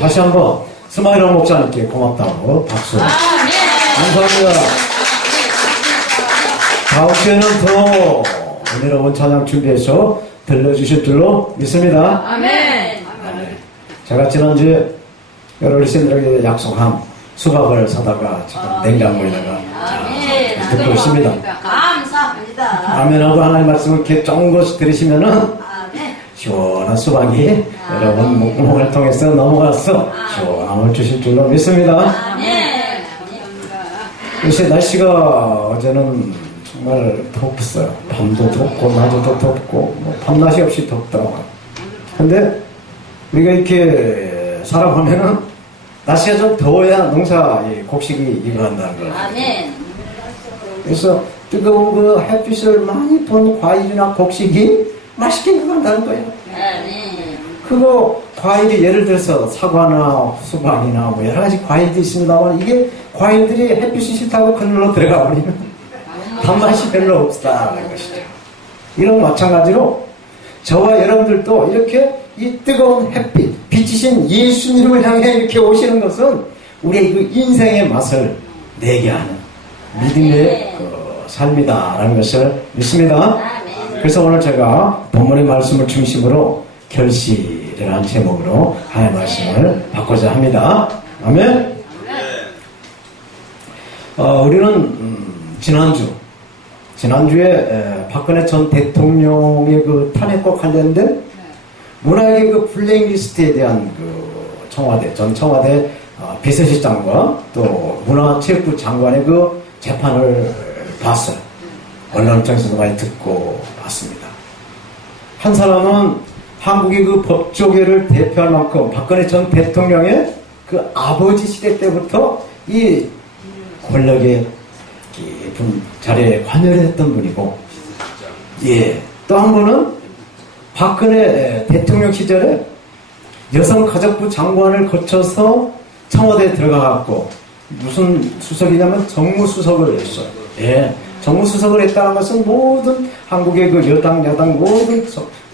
다시 한번 스마일러 목사님께 고맙다고 박수. 감사합니다. 다음 주에는 더 은혜로운 찬양 준비해서 들려주실 줄로 믿습니다. 아멘. 제가 지난주에 여러 어르신들에게 약속한 수박을 사다가 지금 냉장고에다가 듣고 있습니다. 감사합니다. 아멘하고 하나님 말씀을 이렇게 조금씩 들으시면은 시원한 수박이 여러분 목구멍을 통해서 넘어가서 시원함을 주실 줄로 믿습니다. 아멘. 요새 날씨가 어제는 정말 덥었어요. 밤도 덥고 낮에도 덥고 뭐 밤낮이 없이 덥더라고요. 근데 우리가 이렇게 살아보면은 날씨가 좀 더워야 농사 곡식이 익어간다는 거예요. 아멘. 그래서 뜨거운 그 햇빛을 많이 본 과일이나 곡식이 맛있게 익어간다는 거예요. 아멘. 그거 과일이 예를 들어서 사과나 수박이나 뭐 여러 가지 과일도 있습니다만 이게 과일들이 햇빛이 싫다고 그늘로 들어가 버리면 단맛이 별로 없다는 것이죠. 이런 마찬가지로 저와 여러분들도 이렇게 이 뜨거운 햇빛, 빛이신 예수님을 향해 이렇게 오시는 것은 우리의 그 인생의 맛을 내게 하는 믿음의 그 삶이다라는 것을 믿습니다. 그래서 오늘 제가 본문의 말씀을 중심으로 결실이라는 제목으로 하나님의 말씀을 받고자 합니다. 아멘. 우리는 지난주에 박근혜 전 대통령의 그 탄핵과 관련된 문화의 그 블랙리스트에 대한 그 전 청와대 비서실장과 또 문화체육부 장관의 그 재판을 봤어요. 언론청에서도 많이 듣고 봤습니다. 한 사람은 한국의 그 법조계를 대표할 만큼 박근혜 전 대통령의 그 아버지 시대 때부터 이 권력의 깊은 자리에 관여를 했던 분이고, 또 한 분은 박근혜 대통령 시절에 여성가족부 장관을 거쳐서 청와대에 들어가갖고 무슨 수석이냐면 정무수석을 했어요. 정무수석을 했다는 것은 모든 한국의 그 여당, 야당 모든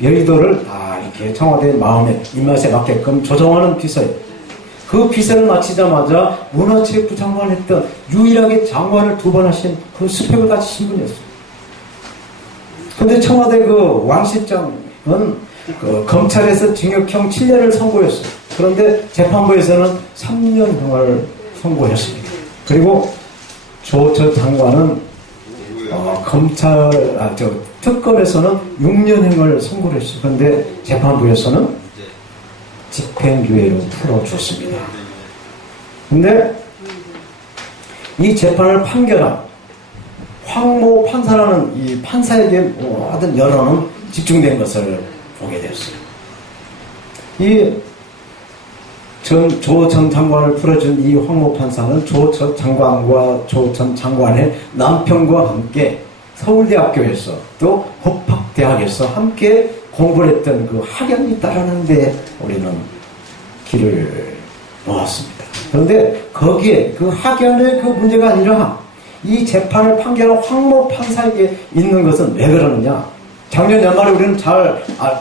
여의도를 다 이렇게 청와대의 마음에, 입맛에 맞게끔 조정하는 비서예요. 그 비서를 마치자마자 문화체육부 장관을 했던 유일하게 장관을 2번 하신 그 스펙을 가지신 분이었어요. 근데 청와대 그 왕실장은 그 검찰에서 징역형 7년을 선고했어요. 그런데 재판부에서는 3년형을 선고했습니다. 그리고 저 장관은 특검에서는 6년형을 선고를 했어요. 그런데 재판부에서는 집행유예로 풀어줬습니다. 근데 이 재판을 판결한 황모 판사라는 이 판사에게 모든 여론은 집중된 것을 보게 됐어요. 조 전 장관을 풀어준 이 황모 판사는 조 전 장관과 조 전 장관의 남편과 함께 서울대학교에서 또 법학대학에서 함께 공부를 했던 그 학연이 있다라는 데 우리는 길을 놓았습니다. 그런데 거기에 그 학연의 그 문제가 아니라 이 재판을 판결한 황모 판사에게 있는 것은 왜 그러느냐? 작년 연말에 우리는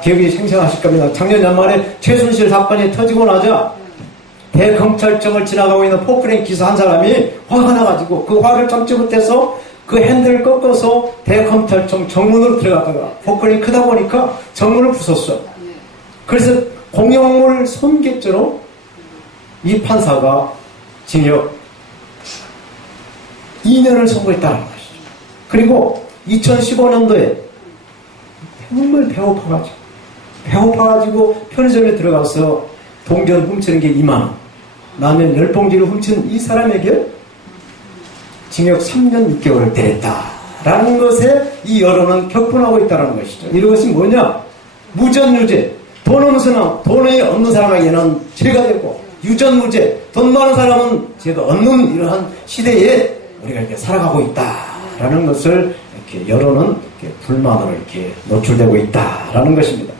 기억이 생생하실 겁니다. 작년 연말에 최순실 사건이 터지고 나자 대검찰청을 지나가고 있는 포크레인 기사 한 사람이 화가 나가지고 그 화를 참지 못해서 그 핸들을 꺾어서 대검찰청 정문으로 들어갔다가 포크레인이 크다 보니까 정문을 부쉈어요. 그래서 공용물 손괴죄로 이 판사가 징역 2년을 선고했다는 것이죠. 그리고 2015년도에 정말 배고파가지고 편의점에 들어가서 동전 훔치는 게 2만원, 라면 10봉지를 훔친 이 사람에게 징역 3년 6개월을 때렸다라는 것에 이 여론은 격분하고 있다는 것이죠. 이것이 뭐냐? 무전유죄, 돈이 없는 사람에게는 죄가 되고, 유전무죄, 돈 많은 사람은 죄가 없는 이러한 시대에 우리가 이렇게 살아가고 있다라는 것을 이렇게 여론은 이렇게 불만으로 이렇게 노출되고 있다라는 것입니다.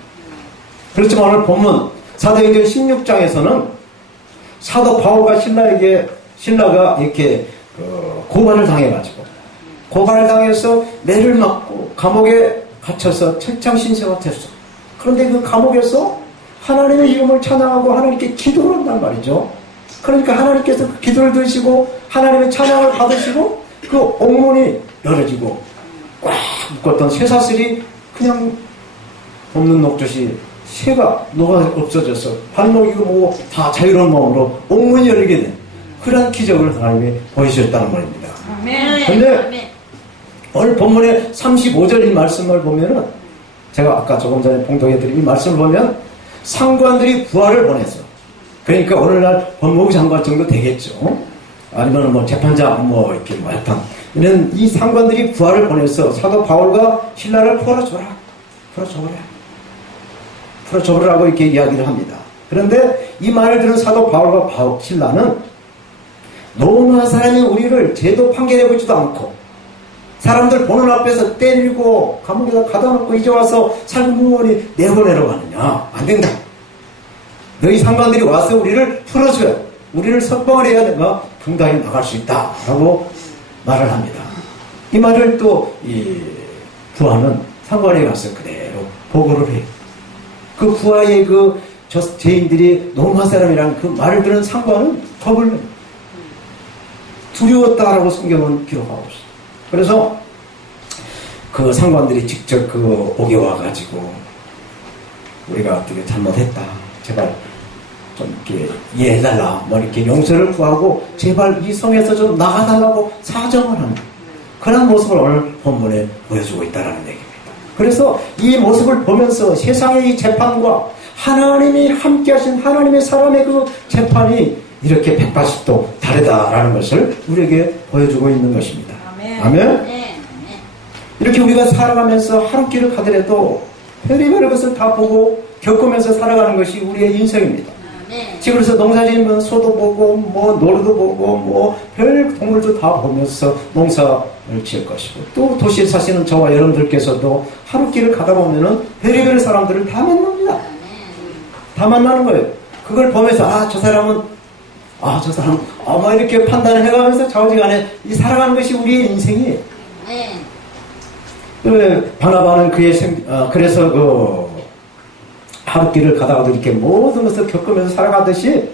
그렇지만 오늘 본문 사도행전 16장에서는 사도 바울과 신라가 이렇게 고발을 당해서 매를 맞고 감옥에 갇혀서 철창신세가 됐어. 그런데 그 감옥에서 하나님의 이름을 찬양하고 하나님께 기도를 한단 말이죠. 그러니까 하나님께서 그 기도를 들으시고 하나님의 찬양을 받으시고 그 옥문이 열어지고 꽉 묶었던 쇠사슬이 그냥 없는 녹듯이 새가 녹아 없어져서 발목이고 뭐고 다 자유로운 마음으로 옥문이 열리게 된 그런 기적을 하나님이 보여주셨다는 말입니다. 그런데 오늘 본문의 35절 이 말씀을 보면은 제가 아까 조금 전에 봉독해드린 이 말씀을 보면 상관들이 부하를 보내서 그러니까 오늘날 법무부 장관 정도 되겠죠. 아니면 뭐 재판자 뭐 이렇게 뭐 하여튼 이런 이 상관들이 부하를 보내서 사도 바울과 신라를 풀어줘라고 이렇게 이야기를 합니다. 그런데 이 말을 들은 사도 바울과 신라는 로마 사람이 우리를 제도 판결해보지도 않고 사람들 보는 앞에서 때리고 감옥에다 가둬놓고 이제 와서 살구무원이 내보내러 가느냐. 안 된다. 너희 상관들이 와서 우리를 풀어줘야 우리를 석방을 해야 내가 당당히 나갈 수 있다 라고 말을 합니다. 이 말을 또 이 부하는 상관에 가서 그대로 보고를 해요. 그 부하의 그 죄인들이 로마 사람이라는 그 말을 들은 상관은 겁을 내요. 두려웠다라고 성경은 기록하고 있어요. 그래서 그 상관들이 직접 그 옥에 와가지고 우리가 어떻게 잘못했다. 제발 좀 이렇게 이해해달라. 뭐 이렇게 용서를 구하고 제발 이 성에서 좀 나가달라고 사정을 하는 그런 모습을 오늘 본문에 보여주고 있다는 얘기입니다. 그래서 이 모습을 보면서 세상의 이 재판과 하나님이 함께 하신 하나님의 사람의 그 재판이 이렇게 180도 다르다라는 것을 우리에게 보여주고 있는 것입니다. 아멘. 이렇게 우리가 살아가면서 하루 길을 가더라도 별의별 것을 다 보고 겪으면서 살아가는 것이 우리의 인생입니다. 지금에서 농사 지으면 소도 보고 뭐 노루도 보고 뭐 별 동물도 다 보면서 농사를 지을 것이고 또 도시에 사시는 저와 여러분들께서도 하루 길을 가다 보면은 별의별 사람들을 다 만납니다. 다 만나는 거예요. 그걸 보면서 저 사람은 저 사람 뭐 이렇게 판단을 해가면서 좌우지간에 이 살아가는 것이 우리의 인생이에요. 바나바는 그래서 그 하루길을 가다가도 이렇게 모든 것을 겪으면서 살아가듯이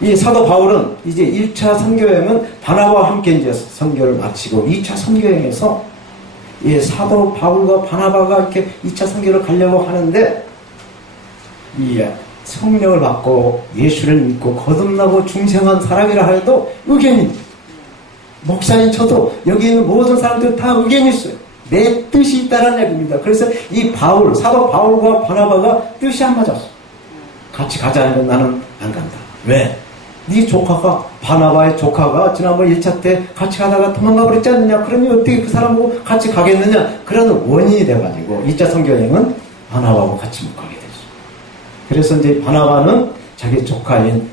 이 사도 바울은 이제 1차 선교여행은 바나바와 함께 이제 선교를 마치고 2차 선교여행에서 이 사도 바울과 바나바가 이렇게 2차 선교를 가려고 하는데 이 성령을 받고 예수를 믿고 거듭나고 중생한 사람이라 해도 의견이 목사님 저도 여기 있는 모든 사람들 다 의견이 있어요. 내 뜻이 있다는 얘기입니다. 그래서 이 사도 바울과 바나바가 뜻이 안 맞았어. 같이 가자면 나는 안 간다. 왜? 네 조카가 바나바의 조카가 지난번 1차 때 같이 가다가 도망가 버렸지 않느냐. 그러면 어떻게 그 사람하고 같이 가겠느냐. 그런 원인이 돼가지고 2차 선교여행은 바나바하고 같이 못 가게 됐어. 그래서 이제 바나바는 자기 조카인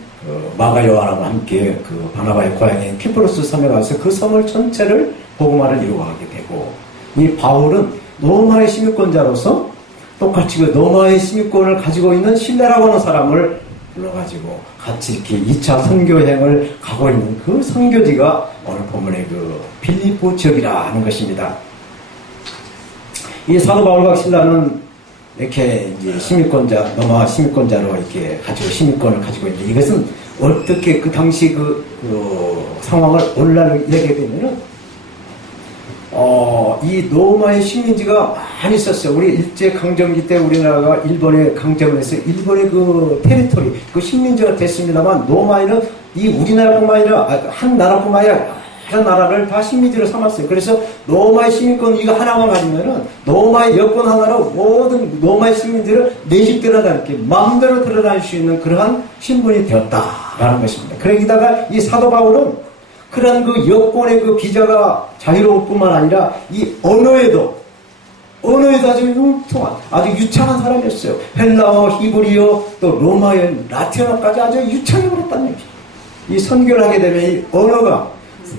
마가 요한하고 함께 그 바나바의 고향인 키프로스 섬에 가서 그 섬을 전체를 복음화를 이루어가게 되고 이 바울은 로마의 시민권자로서 똑같이 그 로마의 시민권을 가지고 있는 신라라고 하는 사람을 불러가지고 같이 이렇게 2차 선교행을 가고 있는 그 선교지가 오늘 본문의 그 빌립보 지역이라 하는 것입니다. 이 사도 바울과 신라는 이렇게 이제 로마 시민권자로 이렇게 가지고 시민권을 가지고 있는데 이것은 어떻게 그 당시 그 상황을 오늘날 얘기하게 되면은 이 로마의 식민지가 많이 있었어요. 우리 일제강점기 때 우리나라가 일본에 강점을 해서 일본의 그 테리토리, 그 식민지가 됐습니다만 로마에는 이 우리나라뿐만 아니라 한 나라뿐만 아니라 여러 나라를 다 식민지로 삼았어요. 그래서 로마의 시민권 이거 하나만 가지면은 로마의 여권 하나로 모든 로마의 식민지를 내 집대로 다니게 마음대로 들어다닐 수 있는 그러한 신분이 되었다라는 것입니다. 그러기다가 이 사도 바울은 그런 그 여권의 그 비자가 자유로울 뿐만 아니라 이 언어에도 아주 융통한, 아주 유창한 사람이었어요. 헬라어, 히브리어, 또 로마어, 라틴어까지 아주 유창해 버렸다는 얘기. 이 선교를 하게 되면 이 언어가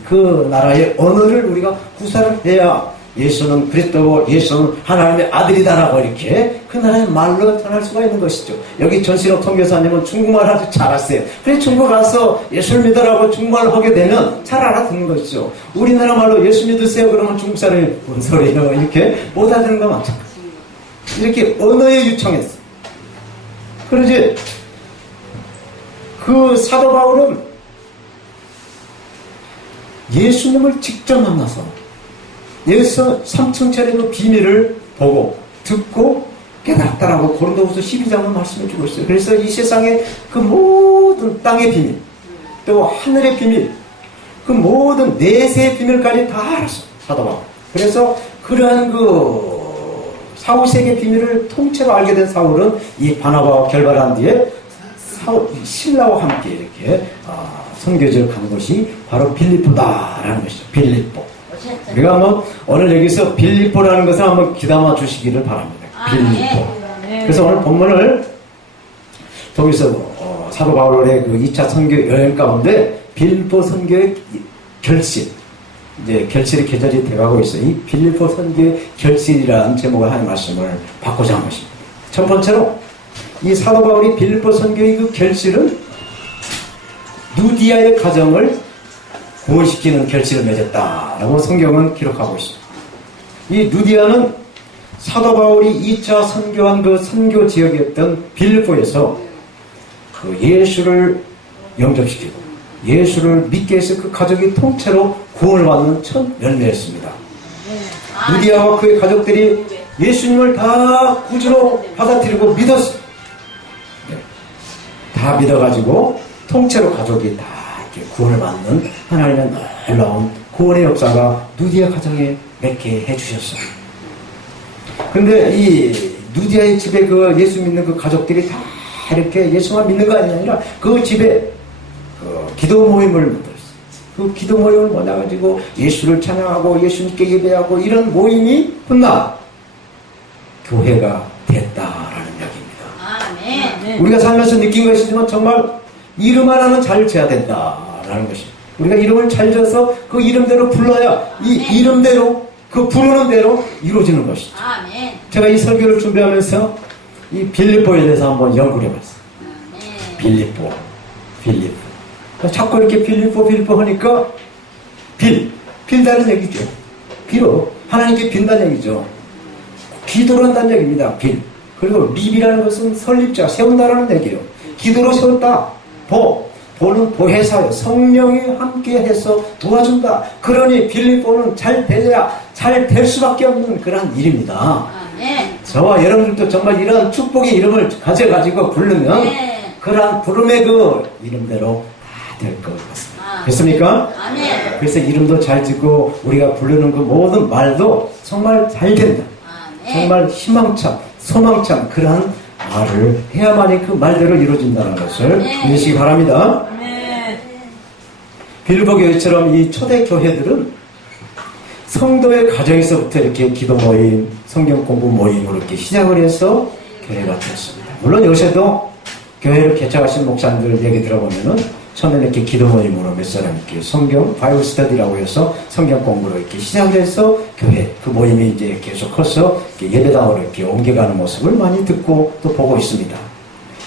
그 나라의 언어를 우리가 구사를 해야 예수는 그리스도고 예수는 하나님의 아들이다라고 이렇게 그 나라의 말로 전할 수가 있는 것이죠. 여기 전신옥 선교사님은 중국말 아주 잘 하세요. 그래서 중국 가서 예수를 믿으라고 중국말을 하게 되면 잘 알아듣는 것이죠. 우리나라 말로 예수 믿으세요 그러면 중국 사람이 뭔 소리예요 이렇게 못 알아듣는 거 마찬가지. 이렇게 언어에 유창했어요. 그러지 그 사도 바울은 예수님을 직접 만나서 예수 삼층천의 그 비밀을 보고 듣고 깨닫다라고 고린도후서 12장은 말씀해 주고 있어요. 그래서 이 세상의 그 모든 땅의 비밀 또 하늘의 비밀 그 모든 내세의 비밀까지 다 알았어 사도 바울. 그래서 그러한 그 사후세계 비밀을 통째로 알게 된 사울은 이 바나바와 결발한 뒤에 신라와 함께 이렇게 선교지를 간 것이 바로 빌립보다라는 것이죠. 빌립보. 우리가 뭐 오늘 여기서 빌립보라는 것을 한번 귀담아 주시기를 바랍니다. 빌립보. 그래서 오늘 본문을 거기서 사도 바울의 그 2차 선교 여행 가운데 빌립보 선교의 결실, 이제 결실의 계절이 돼가고 있어요. 이 빌립보 선교의 결실이라는 제목을 하는 말씀을 받고자 한 것입니다. 첫 번째로 이 사도 바울이 빌립보 선교의 그 결실은 누디아의 가정을 구원시키는 결실을 맺었다라고 성경은 기록하고 있습니다. 이 누디아는 사도 바울이 2차 선교한 그 선교 지역이었던 빌립보에서 그 예수를 영접시키고 예수를 믿게 해서 그 가족이 통째로 구원을 받는 첫 열매였습니다. 누디아와 그의 가족들이 예수님을 다 구주로 받아들이고 믿었어요. 네. 다 믿어가지고 통째로 가족이 다 이렇게 구원을 받는 하나님의 놀라운 구원의 역사가 누디아 가정에 맺게 해주셨어요. 근데 이 누디아의 집에 그 예수 믿는 그 가족들이 다 이렇게 예수만 믿는 거 아니라 그 집에 그 기도 모임을 만들었어요. 그 기도 모임을 만나가지고 예수를 찬양하고 예수님께 예배하고 이런 모임이 훗날 교회가 됐다라는 이야기입니다. 아멘. 우리가 살면서 느낀 것이지만 정말 이름 하나는 잘 지어야 된다라는 것입니다. 우리가 이름을 잘 지어서 그 이름대로 불러야 이 이름대로 그 부르는 대로 이루어지는 것이죠. 아멘. 제가 이 설교를 준비하면서 이 빌립보에 대해서 한번 연구를 해봤어요. 빌립보. 자꾸 이렇게 빌립보 하니까 빌다는 얘기죠. 비로 하나님께 빈다는 얘기죠. 기도를 한다는 얘기입니다. 그리고 립이라는 것은 설립자, 세운다라는 얘기예요. 기도로 세웠다. 보는 보혜사요. 성령이 함께해서 도와준다. 그러니 빌립보는 잘 되어야 잘 될 수밖에 없는 그런 일입니다. 아멘. 저와 여러분들도 정말 이런 축복의 이름을 가져가지고 부르면 그러한 부름의 그 이름대로 다 될 것 같습니다. 됐습니까? 아멘. 그래서 이름도 잘 짓고 우리가 부르는 그 모든 말도 정말 잘 된다. 아멘. 정말 희망찬, 소망찬 그러한 말을 해야만이 그 말대로 이루어진다는 것을 믿으시기 바랍니다. 빌립보 교회처럼 이 초대 교회들은 성도의 가정에서부터 이렇게 기도 모임, 성경 공부 모임으로 이렇게 시작을 해서 교회가 되었습니다. 물론 요새도 교회를 개척하신 목사님들 얘기 들어보면은 처음에는 이렇게 기도 모임으로 몇 사람 이렇게 성경 바이블 스터디라고 해서 성경 공부로 이렇게 시작해서 교회 그 모임이 이제 계속 커서 이렇게 예배당으로 이렇게 옮겨가는 모습을 많이 듣고 또 보고 있습니다.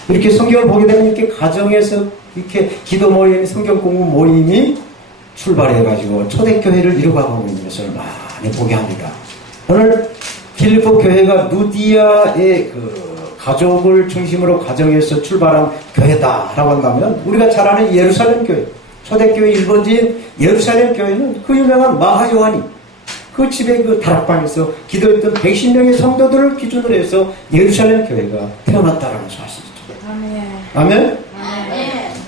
이렇게 성경을 보게 되면 이렇게 가정에서 이렇게 기도 모임, 성경 공부 모임이 출발해가지고 초대교회를 이루어가고 있는 것을 많이 보게 합니다. 오늘 빌립보 교회가 누디아의 그 가족을 중심으로 가정에서 출발한 교회다라고 한다면 우리가 잘 아는 예루살렘 교회, 초대교회 1번지인 예루살렘 교회는 그 유명한 마하 요한이 그 집에 그 다락방에서 기도했던 110명의 성도들을 기준으로 해서 예루살렘 교회가 태어났다라는 사실이죠. 아멘.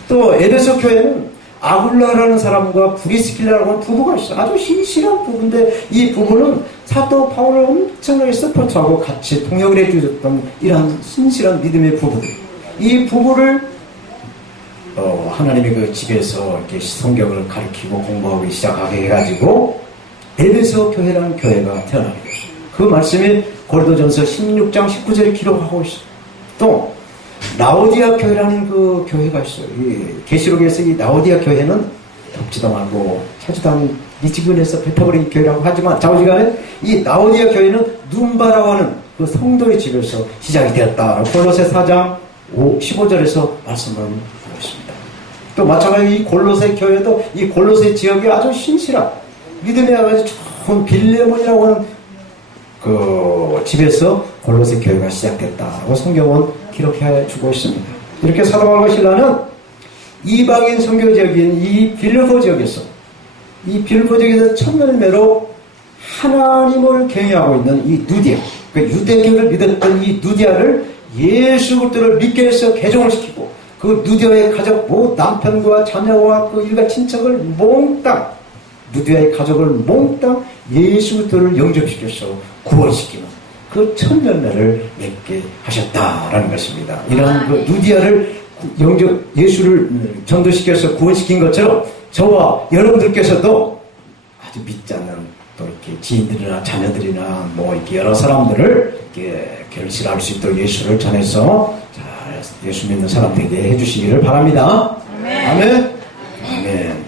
또 에베소 교회는 아굴라라는 사람과 브리스킬라라고 하는 부부가 있어요. 아주 신실한 부부인데 이 부부는 사도 바울을 엄청나게 서포트하고 같이 통역을 해주셨던 이러한 신실한 믿음의 부부들. 이 부부를 하나님의 그 집에서 이렇게 성경을 가르치고 공부하기 시작하게 해가지고 에베소 교회라는 교회가 태어나게 됐어요. 그 말씀이 고린도전서 16장 19절에 기록하고 있어요. 또 라오디아 교회라는 그 교회가 있어요. 이 계시록에서 이 라오디아 교회는 덥지도 말고 차지도 않은 미지근해서 뱉어버린 교회라고 하지만 자오지간에 이 라오디아 교회는 눈바라고 하는 그 성도의 집에서 시작이 되었다. 골로새 4장 15절에서 말씀을 하고 있습니다. 또 마찬가지로 이 골로새 교회도 이 골로새 지역이 아주 신실한 믿음의 아주 좋은 빌레몬이라고 하는 그 집에서 골로새 교회가 시작됐다고 성경은 기록해 주고 있습니다. 이렇게 사도 바울과 실라는 이방인 선교지역인 이 빌립보 지역에서 첫 열매로 하나님을 경외하고 있는 이 누디아, 그러니까 유대교를 믿었던 이 누디아를 예수 그리스도를 믿게 해서 개종을 시키고 그 누디아의 가족, 남편과 자녀와 그 일가 친척을 몽땅, 누디아의 가족을 몽땅 예수 그리스도를 영접시켜서 구원시키는 그 첫 열매를 맺게 하셨다라는 것입니다. 이러한 그 누디아를 예수를 전도시켜서 구원시킨 것처럼 저와 여러분들께서도 아주 믿지 않는 또 이렇게 지인들이나 자녀들이나 이렇게 여러 사람들을 이렇게 결실할 수 있도록 예수를 전해서 잘 예수 믿는 사람들에게 해주시기를 바랍니다. 아멘. 아멘.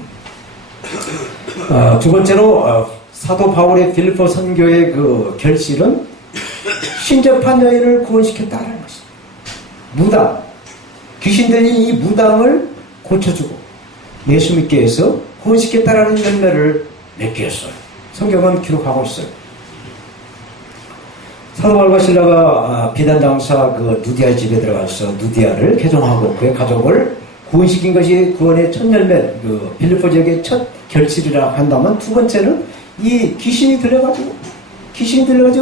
두 번째로 사도 바울의 빌립보 선교의 그 결실은 신접한 여인을 구원시켰다는 것입니다. 무당, 귀신 들린 이 무당을 고쳐주고 예수 믿게 해서 구원시켰다라는 열매를 맺게 했어요. 성경은 기록하고 있어요. 사도 바울과 실라가 비단 장사 그 누디아 집에 들어가서 누디아를 개종하고 그의 가족을 구원시킨 것이 구원의 첫 열매, 그 빌립보 지역의 첫 결실이라 한다면, 두 번째는 이 귀신이 들려가지고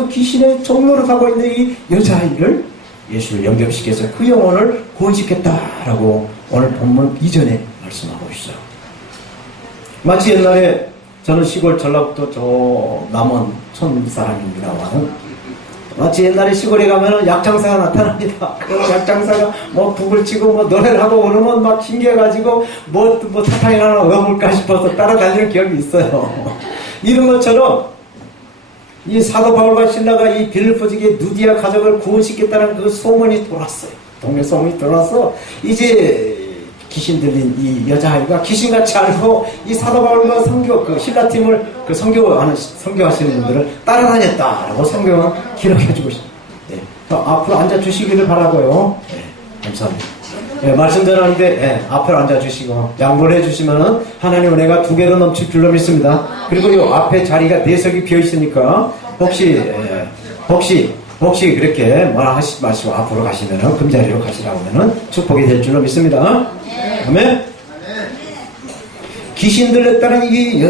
귀신의 종로를 가고 있는 이 여자아이를 예수를 영접시켜서 그 영혼을 구원시켰다라고 오늘 본문 이전에 말씀하고 있어요. 마치 옛날에 저는 시골 전라북도 저 남원 촌 사람입니다만, 마치 옛날에 시골에 가면은 약장사가 나타납니다. 그 약장사가 북을 치고 노래를 하고 그러면 막 신기해가지고 사탕이나 얻어볼까 싶어서 따라다니는 기억이 있어요. 이런 것처럼 이 사도 바울과 실라가 이 빌립보 지역의 누디아 가족을 구원시켰다는 그 소문이 돌았어요. 동네 소문이 돌아서 이제 귀신 들린 이 여자아이가 귀신같이 알고 이 사도 바울과 신라팀을 선교하시는 분들을 따라다녔다라고 성경은 기록해주고 있습니다. 네. 앞으로 앉아주시기를 바라고요. 네. 감사합니다. 네, 말씀 전하는데, 네, 앞으로 앉아주시고 양보를 해주시면은 하나님 은혜가 2배로 넘칠 줄로 믿습니다. 그리고 이 앞에 자리가 4석이 비어있으니까 혹시 그렇게 뭐라 하시지 마시고 앞으로 가시면은 금자리로 가시라고 하면은 축복이 될 줄로 믿습니다. 아멘. 귀신 들렸다는 이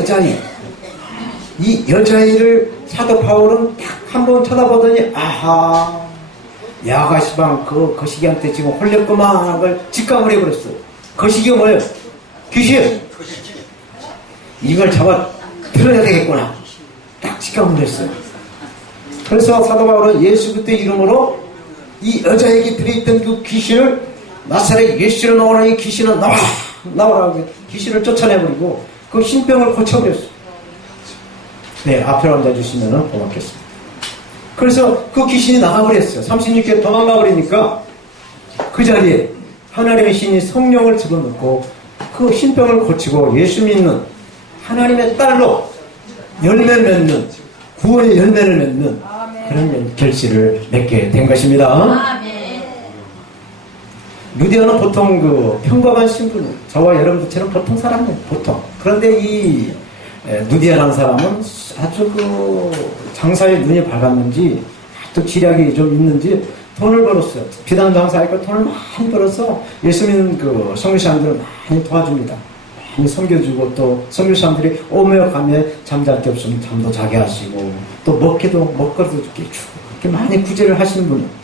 여자아이를 사도 바울은 딱 한번 쳐다보더니, 아하, 야가시방 그 거시기한테 지금 홀렸구만 하는 걸 직감을 해버렸어요. 거시기가 뭐예요? 귀신. 이걸 잡아 들어야 되겠구나. 딱 직감을 했어요. 그래서 사도 바울은 예수 그리스도의 이름으로 이 여자에게 들어있던 그 귀신을, 나사렛 예수로 나오는 이 귀신은 나오라고 귀신을 쫓아내버리고 그 신병을 고쳐버렸어요. 네, 앞으로 앉아주시면 고맙겠습니다. 그래서 그 귀신이 나가버렸어요. 36개월 도망가버리니까 그 자리에 하나님의 신이 성령을 집어넣고 그 신병을 고치고 예수 믿는 하나님의 딸로 열매를 맺는, 구원의 열매를 맺는 그런 결실을 맺게 된 것입니다. 누디아는 보통 그 평범한 신분, 저와 여러분들처럼 보통 사람이에요. 보통. 그런데 이 누디아라는 사람은 아주 그 장사에 눈이 밝았는지, 또 기량이 좀 있는지 돈을 벌었어요. 비단 장사하니까 돈을 많이 벌어서 예수 믿는 그 선교 사람들을 많이 도와줍니다. 많이 섬겨주고, 또 선교 사람들이 오며 가며 잠잘 데 없으면 잠도 자게 하시고, 또 먹거리도 주고, 이렇게 많이 구제를 하시는 분이에요.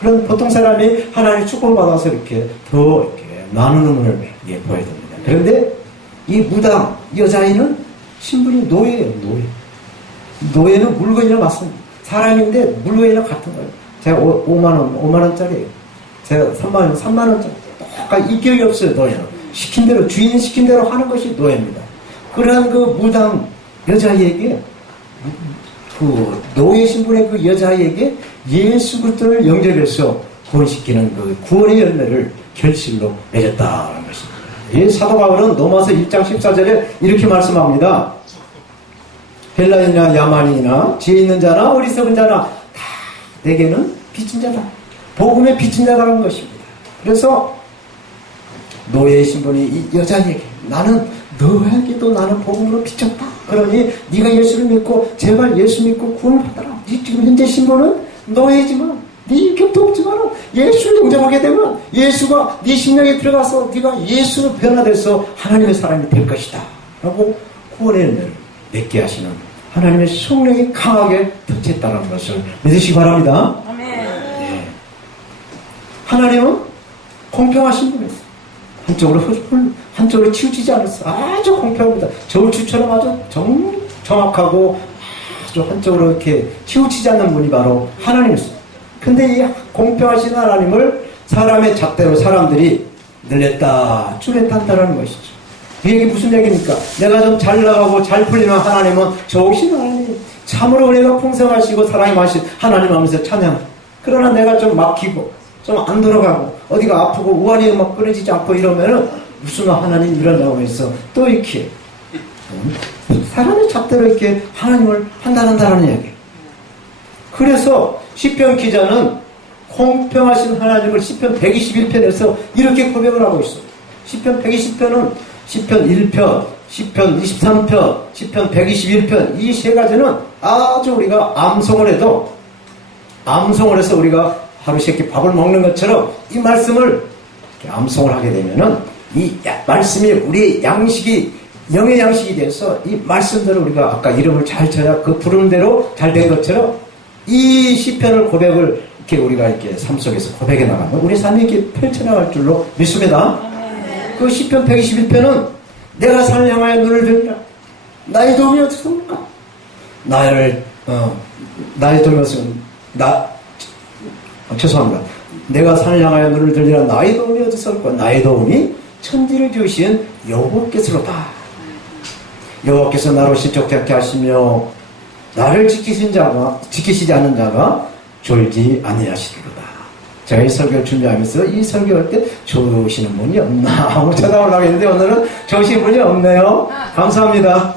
그런 보통 사람이 하나님의 축복을 받아서 이렇게 더 이렇게 나누는 걸 보여야 됩니다. 그런데 이 무당 여자아이는 신분이 노예예요. 노예는 물건이나 맞습니다. 사람인데 물건이나 같은 거예요. 제가 5만원짜리예요. 제가 3만원짜리. 똑같이 인격이 없어요, 노예는. 시킨 대로, 주인이 시킨 대로 하는 것이 노예입니다. 그러한 그 무당 여자아이에게, 그 노예 신분의 그 여자아이에게 예수 그리스도를 영접해서 구원시키는 그 구원의 열매를 결실로 맺었다는 것입니다. 이 사도 바울은 로마서 1장 14절에 이렇게 말씀합니다. 헬라인이나 야만인이나 지혜 있는 자나 어리석은 자나 다 내게는 빚진 자다. 복음의 빚진 자라는 것입니다. 그래서 노예의 신분이 이 여자에게, 나는 너에게도 나는 복음으로 빚졌다. 그러니 네가 예수를 믿고 제발 예수 믿고 구원을 받아라. 네 지금 현재 신분은 노예지만 네 곁도 없지만 예수를 영접하게 되면 예수가 네 심령에 들어가서 네가 예수로 변화돼서 하나님의 사람이 될 것이다 라고 구원의 은혜를 맺게 하시는 하나님의 성령이 강하게 터치했다는 것을 믿으시기 바랍니다. 네. 하나님은 공평하신 분이었어요. 한쪽으로 치우치지 않았어. 아주 공평합니다. 저울추처럼 아주 정확하고 아주 한쪽으로 이렇게 치우치지 않는 분이 바로 하나님이었어요. 근데 이 공평하신 하나님을 사람의 잣대로 사람들이 늘렸다 줄였다 한다는 것이죠. 이게 무슨 얘기입니까? 내가 좀 잘 나가고 잘 풀리면 하나님은 좋으신 하나님, 참으로 은혜가 풍성하시고 사랑이 많으신 하나님 하면서 찬양. 그러나 내가 좀 막히고 좀 안 돌아가고 어디가 아프고 우환이 막 끊어지지 않고 이러면은 무슨 하나님 이러냐고 해서 또 이렇게 사람의 잣대로 이렇게 하나님을 한다는 얘기. 그래서 시편 기자는 공평하신 하나님을 시편 121편에서 이렇게 고백을 하고 있어요. 시편 120편은 시편 1편, 시편 23편, 시편 121편 이 세 가지는 아주 우리가 암송을 해서 우리가 하루씩 이렇게 밥을 먹는 것처럼 이 말씀을 이렇게 암송을 하게 되면은 이 말씀이 우리 양식이 영의 양식이 돼서 이 말씀대로 우리가 아까 이름을 잘 쳐야 그 부름대로 잘 된 것처럼 이 시편을 고백을 이렇게 우리가 이렇게 삶 속에서 고백해 나가면 우리 삶이 이렇게 펼쳐나갈 줄로 믿습니다. 그 시편 121편은 내가 산을 향하여 눈을 들리라. 나의 도움이 어디서 올까? 나의 도움이 어디서 죄송합니다. 내가 산을 향하여 눈을 들리라. 나의 도움이 어디서 올까? 나의 도움이 천지를 지으신 여호와께서로다. 여호와께서 나로 실족되게 하시며 나를 지키시지 않는 자가 졸지 아니하시리로다. 제가 이 설교를 준비하면서 이 설교할 때 좋으시는 분이 없나 하고 쳐다보려고 했는데 오늘은 좋으신 분이 없네요. 감사합니다.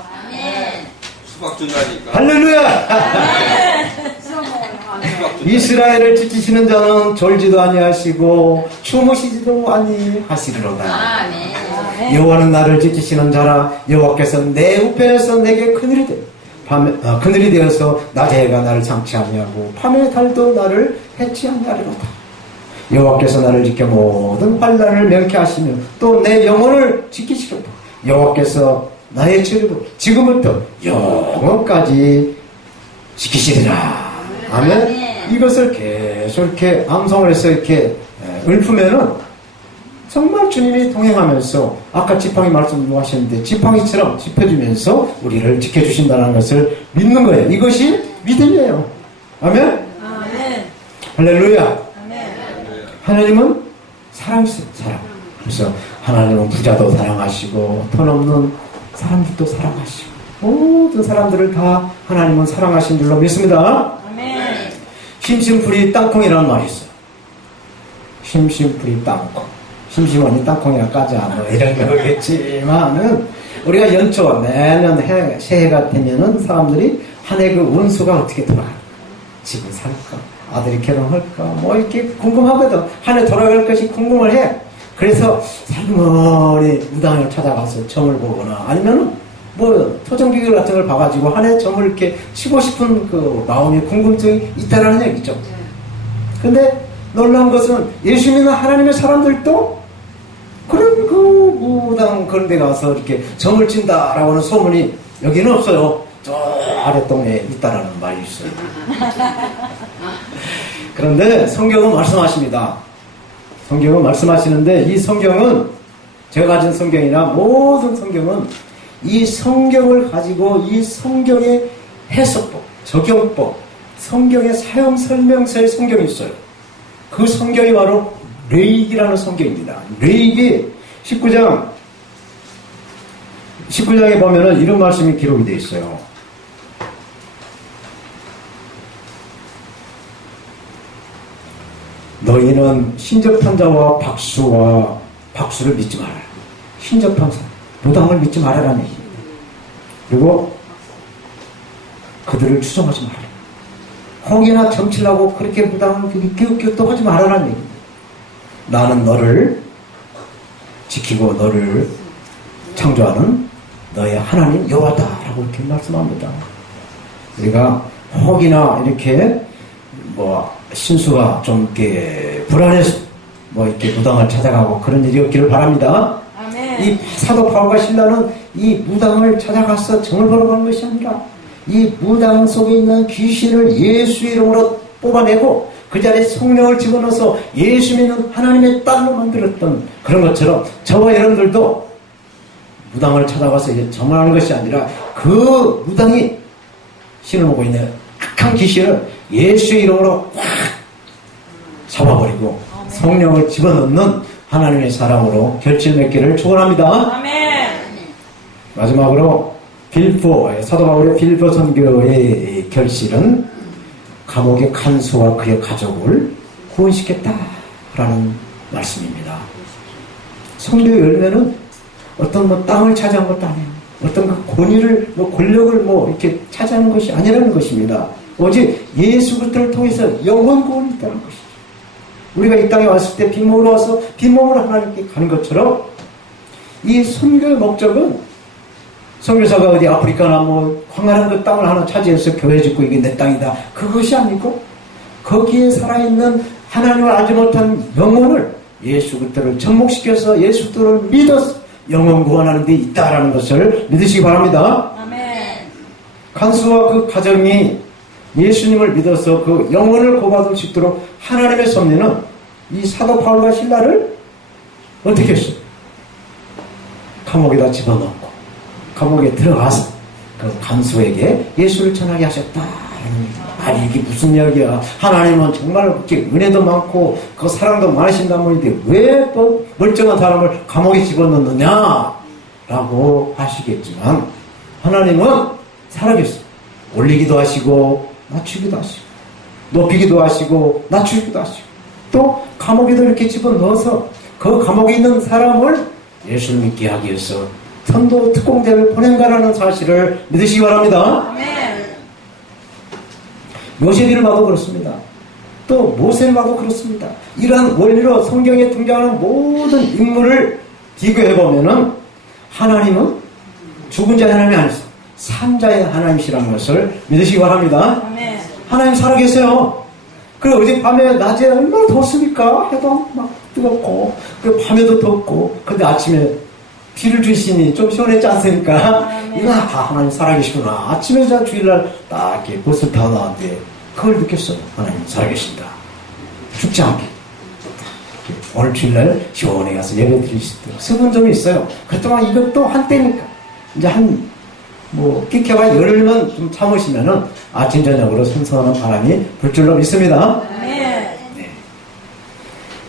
수박 준다니까. 할렐루야. 이스라엘을 지키시는 자는 졸지도 아니하시고 주무시지도 아니하시리로다. 여호와는 나를 지키시는 자라. 여호와께서 내 우편에서 내게 그늘이 되어서 낮의 해가 나를 상치 아니하고 밤의 달도 나를 해치 아니하리로다. 여호와께서 나를 지켜 모든 환난을 명쾌하시며 또 내 영혼을 지키시리로다. 여호와께서 나의 죄를 지금부터 영원까지 지키시리라. 아멘. 이것을 계속 이렇게 암송을 해서 이렇게 읊으면은 정말 주님이 동행하면서 아까 지팡이 말씀도 하셨는데 지팡이처럼 짚어주면서 우리를 지켜주신다는 것을 믿는 거예요. 이것이 믿음이에요. 아멘? 아멘. 할렐루야. 아멘. 하나님은 사랑이세요. 사랑. 그래서 하나님은 부자도 사랑하시고 돈 없는 사람들도 사랑하시고 모든 사람들을 다 하나님은 사랑하신 줄로 믿습니다. 아멘. 심심풀이 땅콩이라는 말이 있어요. 심심풀이 땅콩. 심심하니 땅콩이나 까자 뭐 이런 거겠지만은 우리가 연초 매년 새해가 되면은 사람들이 한 해 그 운수가 어떻게 돌아갈까, 집을 살까, 아들이 결혼할까 뭐 이렇게 궁금하거든. 한 해 돌아갈 것이 궁금을 해. 그래서 살머리 무당을 찾아가서 점을 보거나 아니면은 뭐 토종비결 같은 걸 봐가지고 한 해 점을 이렇게 치고 싶은 그 마음이 궁금증이 있다라는 얘기죠. 근데 놀라운 것은 예수 믿는 하나님의 사람들도 그런 그 무당 그런 데 가서 이렇게 점을 친다라고 하는 소문이 여기는 없어요. 저 아랫동네에 있다라는 말이 있어요. 그런데 성경은 말씀하십니다. 성경은 말씀하시는데 이 성경은 제가 가진 성경이나 모든 성경은 이 성경을 가지고 이 성경의 해석법, 적용법, 성경의 사용 설명서의 성경이 있어요. 그 성경이 바로 레위기라는 성경입니다. 레위기 19장에 보면은 이런 말씀이 기록이 되어 있어요. 너희는 신접한 자와 박수를 믿지 말아라. 신접한 자, 무당을 믿지 말아라는 얘기입니다. 그리고 그들을 추종하지 말아라. 혹이나 점치려고 그렇게 무당을 기웃기웃도 하지 말아라는 얘기입니다. 나는 너를 지키고 너를 창조하는 너의 하나님 여호와다라고 이렇게 말씀합니다. 우리가 혹이나 이렇게 뭐 신수가 좀 이렇게 불안해서 뭐 이렇게 무당을 찾아가고 그런 일이 없기를 바랍니다. 아멘. 이 사도 바울과 신라는 이 무당을 찾아가서 정을 벌어가는 것이 아니라 이 무당 속에 있는 귀신을 예수 이름으로 뽑아내고 그 자리에 성령을 집어넣어서 예수 믿는 하나님의 딸로 만들었던 그런 것처럼 저와 여러분들도 무당을 찾아가서 이제 점을 하는 것이 아니라 그 무당이 신을 보고 있는 악한 귀신을 예수 이름으로 꽉 잡아버리고 성령을 집어넣는 하나님의 사람으로 결실 맺기를 축원합니다. 아멘. 마지막으로 사도 바울의 빌보 선교의 결실은 감옥의 간수와 그의 가족을 구원시켰다라는 말씀입니다. 선교의 열매는 어떤 뭐 땅을 차지한 것도 아니에요. 어떤 그 권위를 권력을 이렇게 차지하는 것이 아니라는 것입니다. 오직 예수 그리스도를 통해서 영원 구원이 있다는 것이죠. 우리가 이 땅에 왔을 때 빈몸으로 와서 빈몸으로 하나님께 가는 것처럼 이 선교의 목적은 선교사가 어디 아프리카나 황활한 그 땅을 하나 차지해서 교회 짓고 이게 내 땅이다. 그것이 아니고 거기에 살아있는 하나님을 알지 못한 영혼을 예수 그리스도를 접목시켜서 예수 그리스도를 믿어서 영혼 구원하는 데 있다라는 것을 믿으시기 바랍니다. 아멘. 간수와 그 가정이 예수님을 믿어서 그 영혼을 구원받을 수 있도록 하나님의 섭리는 이 사도 바울과 신라를 어떻게 했어요? 감옥에다 집어넣고 감옥에 들어가서 그 간수에게 예수를 전하게 하셨다. 아니 이게 무슨 이야기야. 하나님은 정말 그렇게 은혜도 많고 그 사랑도 많으신단 말인데 왜 또 멀쩡한 사람을 감옥에 집어넣느냐 라고 하시겠지만 하나님은 살아계세요. 올리기도 하시고 낮추기도 하시고 높이기도 하시고 낮추기도 하시고 또 감옥에도 이렇게 집어넣어서 그 감옥에 있는 사람을 예수를 믿게 하기 위해서 선도 특공대를 보낸다라는 사실을 믿으시기 바랍니다. 아멘. 요셉을 봐도 그렇습니다. 또 모세를 봐도 그렇습니다. 이러한 원리로 성경에 등장하는 모든 인물을 비교해보면은 하나님은 죽은 자의 하나님이 아니세요. 산자의 하나님이시라는 것을 믿으시기 바랍니다. 아멘. 하나님 살아계세요. 그리고 어젯밤에 낮에 얼마나 덥습니까? 해도 막 뜨겁고 그 밤에도 덥고 근데 아침에 비를 주시니 좀 시원했지 않습니까? 이거 하나님 살아계시구나. 아침에 제가 주일날 딱 이렇게 버스를 타고 나왔는데 그걸 느꼈어요. 하나님 살아계신다. 죽지 않게. 오늘 주일날 시원해 가서 예배 드릴 수 있도록 세번 점이 있어요. 그렇지만 이것도 한때니까 이제 끼켜가 열흘만 좀 참으시면은 아침 저녁으로 선선한 바람이 불 줄로 믿습니다. 네.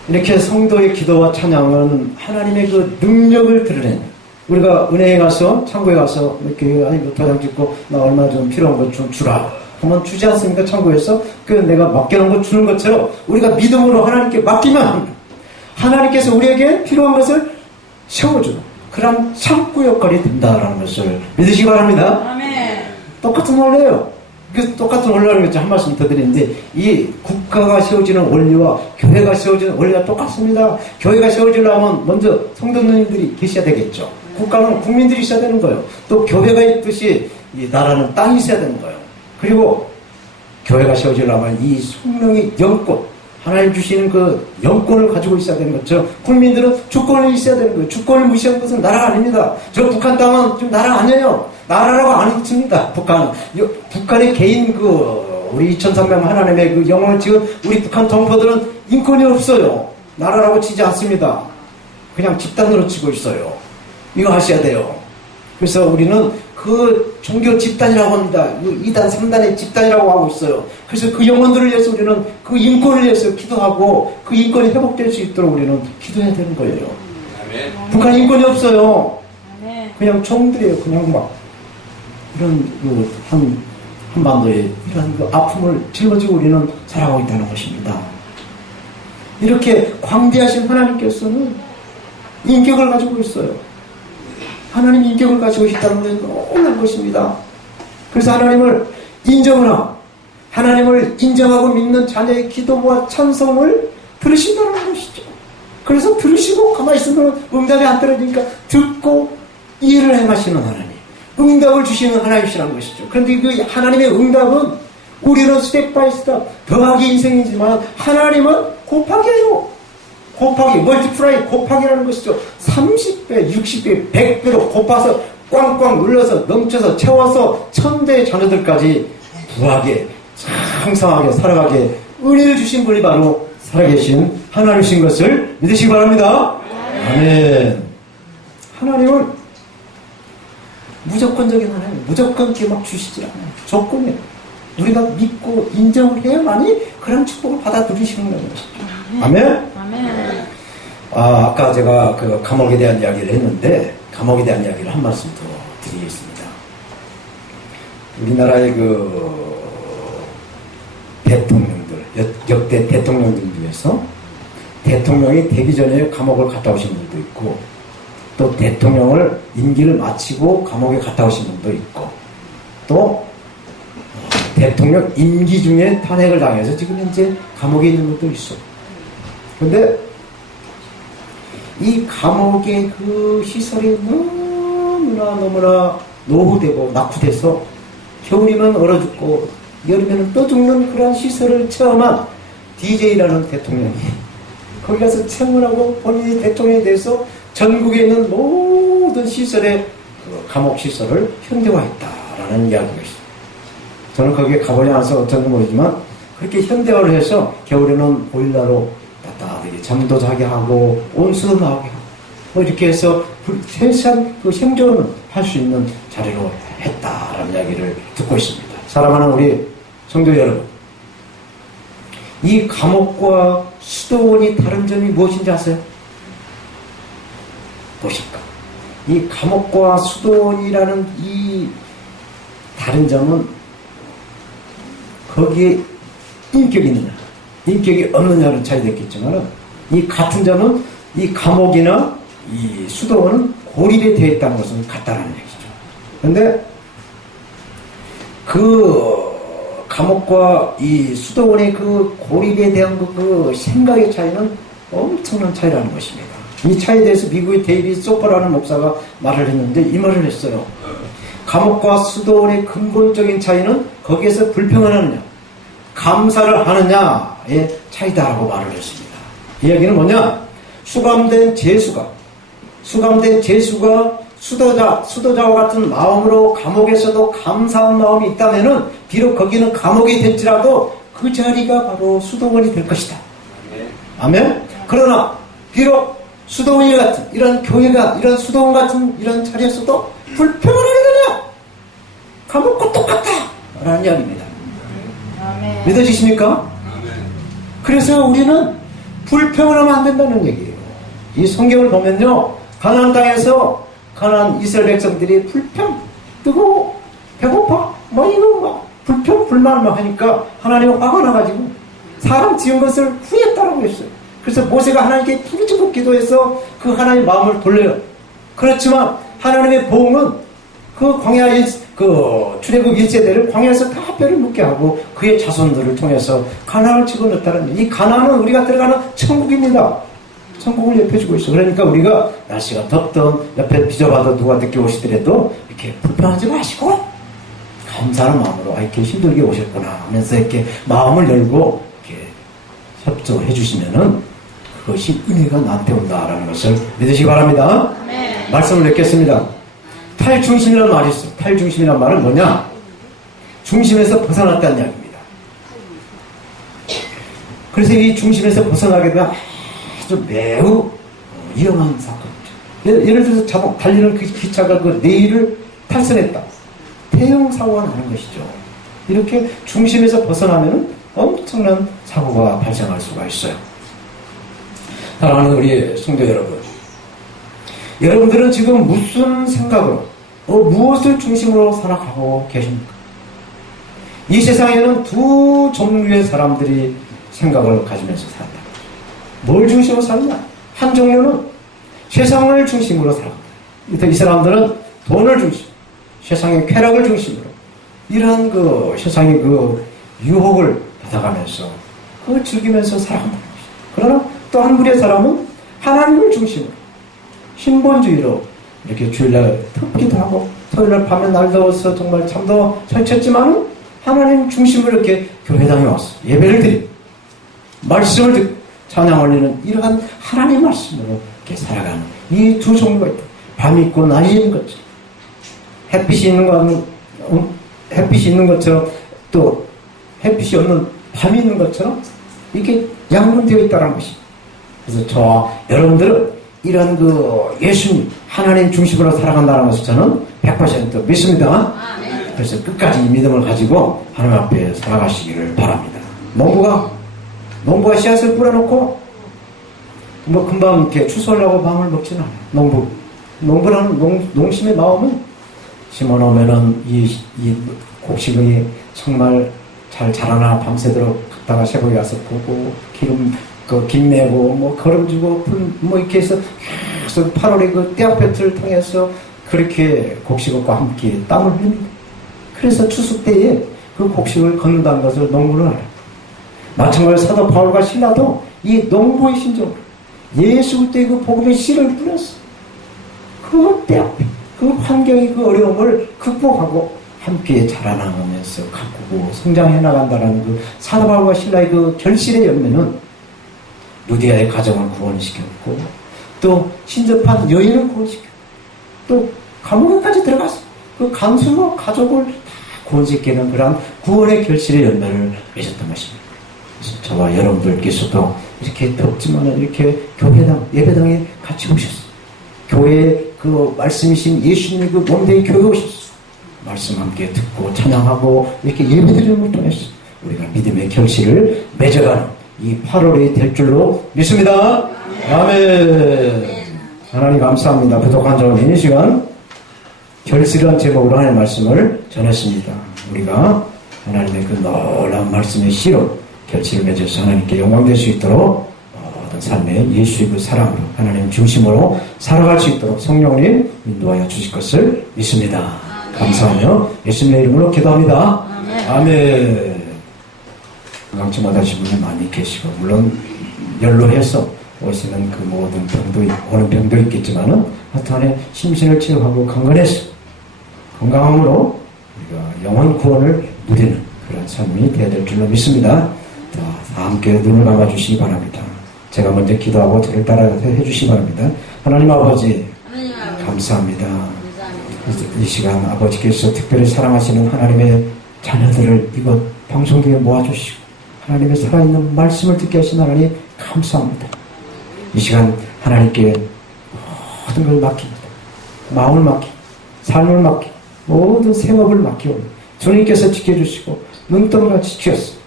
이렇게 성도의 기도와 찬양은 하나님의 그 능력을 드러내는 우리가 은혜에 가서 창고에 가서 이렇게 도장 찍고 나 얼마 좀 필요한 것 좀 주라 하면 주지 않습니까? 창고에서 그 내가 맡겨놓은 거 주는 것처럼 우리가 믿음으로 하나님께 맡기면 하나님께서 우리에게 필요한 것을 세워주는 그런 창구 역할이 된다라는 것을 믿으시기 바랍니다. 아멘. 똑같은 원리예요. 그래서 똑같은 원리라는 한 말씀 더 드리는데 이 국가가 세워지는 원리와 교회가 세워지는 원리가 똑같습니다. 교회가 세워지려면 먼저 성도님들이 계셔야 되겠죠. 국가는 국민들이 있어야 되는 거예요. 또 교회가 있듯이 이 나라는 땅이 있어야 되는 거예요. 그리고 교회가 세워지려면 이 성령의 영권 하나님 주시는 그 영권을 가지고 있어야 되는 것처럼 국민들은 주권이 있어야 되는 거예요. 주권을 무시하는 것은 나라가 아닙니다. 저 북한 땅은 좀 나라 아니에요. 나라라고 안 있습니다. 북한은. 북한의 개인 우리 2,300만 하나님의 그 영혼을 지은 우리 북한 동포들은 인권이 없어요. 나라라고 치지 않습니다. 그냥 집단으로 치고 있어요. 이거 아셔야 돼요. 그래서 우리는 그 종교 집단이라고 합니다. 2단, 3단의 집단이라고 하고 있어요. 그래서 그 영혼들을 위해서 우리는 그 인권을 위해서 기도하고 그 인권이 회복될 수 있도록 우리는 기도해야 되는 거예요. 아멘. 북한 인권이 없어요. 아멘. 그냥 종들이에요. 그냥 막 이런 한반도에 이런 그 아픔을 짊어지고 우리는 살아가고 있다는 것입니다. 이렇게 광대하신 하나님께서는 인격을 가지고 있어요. 하나님 인격을 가지고 있다는 것은 놀라운 것입니다. 그래서 하나님을 인정을 하고 하나님을 인정하고 믿는 자녀의 기도와 찬송을 들으신다는 것이죠. 그래서 들으시고 가만히 있으면 응답이 안 떨어지니까 듣고 이해를 행하시는 하나님, 응답을 주시는 하나님이시라는 것이죠. 그런데 그 하나님의 응답은 우리는 스텝 바이 스텝 더하기 인생이지만 하나님은 곱하기예요. 곱하기, 멀티플라이 곱하기라는 것이죠. 30배, 60배, 100배로 곱해서 꽝꽝 눌러서 넘쳐서 채워서 천대의 자녀들까지 부하게 장성하게 살아가게 은혜를 주신 분이 바로 살아계신 하나님이신 것을 믿으시기 바랍니다. 아멘. 하나님은 무조건적인 하나님, 무조건 이렇게 막 주시지 않아요. 조건이에요. 우리가 믿고 인정을 해야만이 그런 축복을 받아들이시는 것이죠. 아멘. 아멘. 아까 제가 그 감옥에 대한 이야기를 했는데, 감옥에 대한 이야기를 한 말씀 더 드리겠습니다. 우리나라의 그 대통령들, 역대 대통령들 중에서 대통령이 되기 전에 감옥을 갔다 오신 분도 있고, 또 대통령을 임기를 마치고 감옥에 갔다 오신 분도 있고, 또 대통령 임기 중에 탄핵을 당해서 지금 현재 감옥에 있는 분도 있어. 근데 이 감옥의 그 시설이 너무나 노후되고 낙후돼서 겨울이면 얼어 죽고 여름에는 또 죽는 그런 시설을 체험한 DJ라는 대통령이 거기 가서 체험하고 본인이 대통령에 대해서 전국에 있는 모든 시설의 그 감옥 시설을 현대화했다라는 이야기가 있습니다. 저는 거기에 가보지 않아서 어쩐지 모르지만 그렇게 현대화를 해서 겨울에는 보일러로 따뜻하게 잠도 자게 하고 온수도 나오게 하고 뭐 이렇게 해서 세세한 그 생존을 할 수 있는 자리로 했다라는 이야기를 듣고 있습니다. 사랑하는 우리 성도 여러분, 이 감옥과 수도원이 다른 점이 무엇인지 아세요? 보실까? 이 감옥과 수도원이라는 이 다른 점은 거기에 인격이 있느냐, 인격이 없느냐를 차이가 있겠지만, 이 같은 점은 이 감옥이나 이 수도원은 고립이 되어 있다는 것은 같다는 얘기죠. 그런데 그 감옥과 이 수도원의 그 고립에 대한 그 생각의 차이는 엄청난 차이라는 것입니다. 이 차이에 대해서 미국의 데이비드 소퍼라는 목사가 말을 했는데 이 말을 했어요. 감옥과 수도원의 근본적인 차이는 거기에서 불평을 하느냐, 감사를 하느냐의 차이다라고 말을 했습니다. 이 얘기는 뭐냐? 수감된 죄수가 수도자와 같은 마음으로 감옥에서도 감사한 마음이 있다면은 비록 거기는 감옥이 될지라도 그 자리가 바로 수도원이 될 것이다. 아멘? 그러나 비록 수도원 같은 이런 교회가 이런 수도원 같은 이런 자리에서도 불평을 하게 되냐? 감옥과 똑같다 라는 이야기입니다. 아멘. 믿어지십니까? 그래서 우리는 불평을 하면 안 된다는 얘기예요. 이 성경을 보면요, 가나안 땅에서 가나안 이스라엘 백성들이 불평, 뜨거워, 배고파, 이거 불평, 불만을 하니까 하나님은 화가 나가지고 사람 지은 것을 후회했다라고 했어요. 그래서 모세가 하나님께 부르짖고 기도해서 그 하나님의 마음을 돌려요. 그렇지만 하나님의 보응은 그 광야의 그 출애굽 1세대를 광야에서 다 뼈를 묻게 하고 그의 자손들을 통해서 가나안을 집어넣었다는, 이 가나안은 우리가 들어가는 천국입니다. 천국을 옆에 주고 있어. 그러니까 우리가 날씨가 덥던 옆에 비져봐도 누가 늦게 오시더라도 이렇게 불평하지 마시고 감사하는 마음으로 이렇게 힘들게 오셨구나 하면서 이렇게 마음을 열고 이렇게 협조해 주시면은 그것이 은혜가 나한테 온다라는 것을 믿으시기 바랍니다. 네. 말씀을 맺겠습니다. 탈중심이라는 말이 있어요. 탈중심이라는 말은 뭐냐? 중심에서 벗어났다는 이야기입니다. 그래서 이 중심에서 벗어나게 되면 아주 매우 위험한 사건이죠. 예를 들어서 달리는 그 기차가 그 레일을 탈선했다. 대형 사고가 나는 것이죠. 이렇게 중심에서 벗어나면 엄청난 사고가 발생할 수가 있어요. 사랑하는 우리 성도 여러분, 여러분들은 지금 무슨 생각으로 무엇을 중심으로 살아가고 계십니까? 이 세상에는 두 종류의 사람들이 생각을 가지면서 산다. 뭘 중심으로 사느냐? 한 종류는 세상을 중심으로 살아갑니다. 이 사람들은 돈을 중심, 세상의 쾌락을 중심으로 이러한 그 세상의 그 유혹을 받아가면서 그걸 즐기면서 살아간다는 것이죠. 그러나 또 한 무리의 사람은 하나님을 중심으로 신본주의로 이렇게 주일날 덥기도 하고 토요일날 밤에 날 더워서 정말 잠도 설쳤지만은 하나님 중심으로 이렇게 교회당에 왔어. 예배를 드리고 말씀을 듣고 찬양 올리는 이러한 하나님 말씀으로 이렇게 살아가는 이 두 종류가 있다. 밤이 있고 낮이 있는 것처럼 햇빛이 있는 것처럼 또 햇빛이 없는 밤이 있는 것처럼 이렇게 양분되어 있다는 것입니다. 그래서 저와 여러분들은 이런 예수님 하나님 중심으로 살아간다는 것을 저는 100% 믿습니다. 그래서 끝까지 이 믿음을 가지고 하나님 앞에 살아가시기를 바랍니다. 농부가 씨앗을 뿌려놓고 금방 이렇게 추수하려고 마음을 먹지는 않아요. 농부라는 농심의 마음은 심어놓으면은 이 곡식이 정말 잘 자라나 밤새도록 갔다가 새벽에 가서 보고 김 메고 거름주고 이렇게 해서 계속 8월에 떼약볕을 통해서 그렇게 곡식과 함께 땀을 흘립니다. 그래서 추수 때에 그 곡식을 걷는다는 것을 농부는 알아요. 마찬가지로 사도 바울과 신라도 이 농부의 심정으로 예수 그리스도의 그 복음의 씨를 뿌렸어. 그 떼약볕, 그 환경의 그 어려움을 극복하고 함께 자라나가면서 가꾸고 성장해 나간다는 그 사도 바울과 신라의 그 결실의 열매는 루디아의 가정을 구원시켰고 또 신접한 여인을 구원시켰고 또 감옥에까지 들어가서 그 간수와 가족을 다 구원시키는 그런 구원의 결실의 열매를 맺었던 것입니다. 그래서 저와 여러분들께서도 이렇게 덥지만 이렇게 교회당, 예배당에 같이 오셨어요. 교회에 그 말씀이신 예수님의 그 몸된 교회에 오셨어요. 말씀 함께 듣고 찬양하고 이렇게 예배드림을 통해서 우리가 믿음의 결실을 맺어가는 이 8월이 될 줄로 믿습니다. 아멘. 하나님 감사합니다. 부족한 점은 이 시간 결실이라는 제목으로 하나님의 말씀을 전했습니다. 우리가 하나님의 그 놀라운 말씀의 씨로 결실을 맺어서 하나님께 영광될 수 있도록 어떤 삶의 예수의 그 사랑으로 하나님 중심으로 살아갈 수 있도록 성령님 인도하여 주실 것을 믿습니다. 감사하며 예수님의 이름으로 기도합니다. 아멘. 건강증 받으신 분이 많이 계시고 물론 연로해서 오시는 그 모든 병도 오는 병도 있겠지만은 하여튼간에 심신을 치유하고 강건해서 건강함으로 우리가 영혼 구원을 누리는 그런 삶이 되어야 될 줄로 믿습니다. 다 함께 눈을 감아주시기 바랍니다. 제가 먼저 기도하고 저를 따라서 해주시기 바랍니다. 하나님 아버지 감사합니다. 이 시간 아버지께서 특별히 사랑하시는 하나님의 자녀들을 이곳 방송국에 모아주시고 하나님의 살아있는 말씀을 듣게 하신 하나님 감사합니다. 이 시간 하나님께 모든 걸 맡깁니다. 마음을 맡기고 삶을 맡기고 모든 생업을 맡기고 주님께서 지켜주시고 눈동같이 쥐었습니다.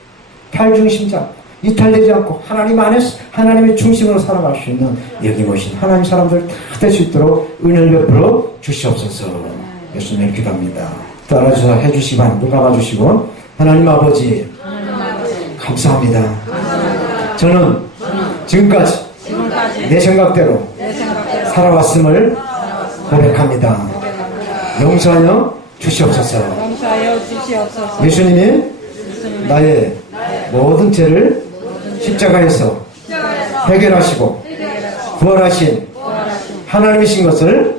탈중심자 이탈되지 않고 하나님 안에서 하나님의 중심으로 살아갈 수 있는 여기 모신 하나님 사람들 다 될 수 있도록 은혜를 베풀어 주시옵소서. 예수님을 기도합니다. 따라서 해주시기 바랍니다. 눈 감아주시고 하나님 아버지 감사합니다. 저는 지금까지 내 생각대로 살아왔음을 고백합니다. 용서하여 주시옵소서. 예수님이 나의 모든 죄를 십자가에서 해결하시고 구원하신 하나님이신 것을